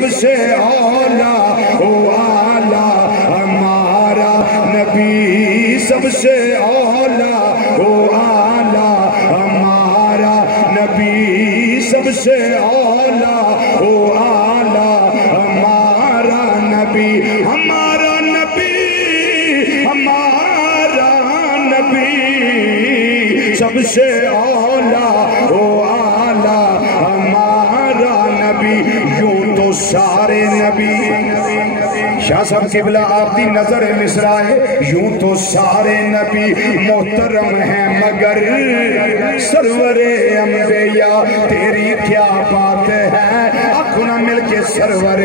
سب سے اولا او آلہ ہمارا نبی سب سے اولا او آلہ ہمارا نبی سب سے اولا او آلہ ہمارا نبی ہمارا نبی ہمارا نبی سب سے اولا او آلہ ہمارا نبی یوں تو سارے نبی شاہ صاحب قبلہ آپ دی نظر مصرع ہے یوں تو سارے نبی محترم ہیں مگر سرور انبیاء تیری کیا بات ہے اکھنا مل کے سرور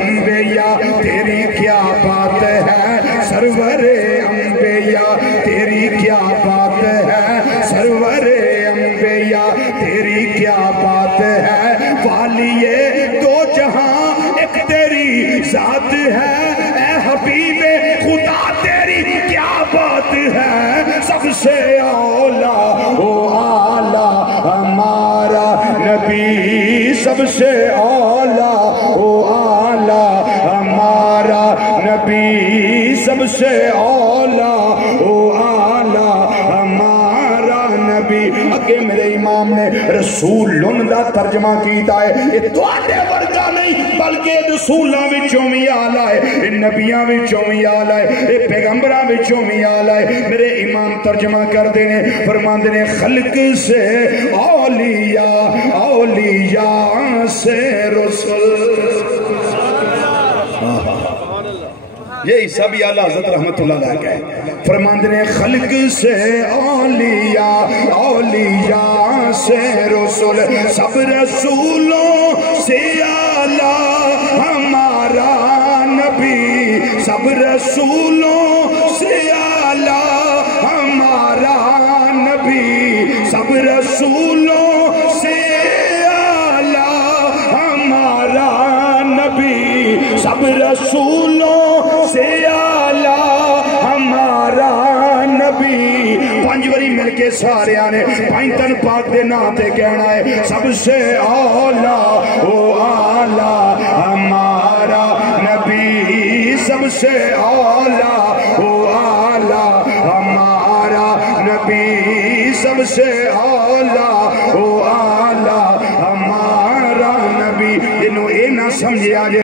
انبیاء تیری کیا بات ہے سرور انبیاء تیری کیا بات ہے سرور انبیاء تیری کیا بات ہے والیے دو جہاں ایک تیری ذات ہے اے حبیب خدا تیری کیا بات ہے سب سے اولا او آلہ ہمارا نبی سب سے اولا او آلہ ہمارا نبی سب سے اولا او آلہ ہمارا نبی اگے میرے امام نے رسولن دا ترجمہ کیتا ہے یہ تواڈے ورگا نہیں بلکہ رسولاں وچوں وی آلہ ہے نبیاں وچوں وی آلہ ہے پیغمبراں وچوں وی آلہ ہے میرے امام ترجمہ کردے نے فرماندے نے خلق سے اولیاء اولیاء سے رسول یہی سب یا اللہ حضرت رحمت اللہ علیہ کہے فرماندے نے خلق سے اولیاء اولیاء سے رسول سب رسولوں سے اعلیٰ ہمارا نبی سب رسولوں سے اعلیٰ ہمارا نبی سب رسولوں سے اعلیٰ ہمارا نبی سب رسولوں سے اعلیٰ ہمارا نبی پانچ بری مل کے سارے آنے پائنٹن پاک دے ناتے کہنا ہے سب سے اولا او آلہ ہمارا نبی سب سے اولا او آلہ ہمارا نبی سب سے اولا او آلہ ہمارا نبی انہوں اے نہ سمجھے آجے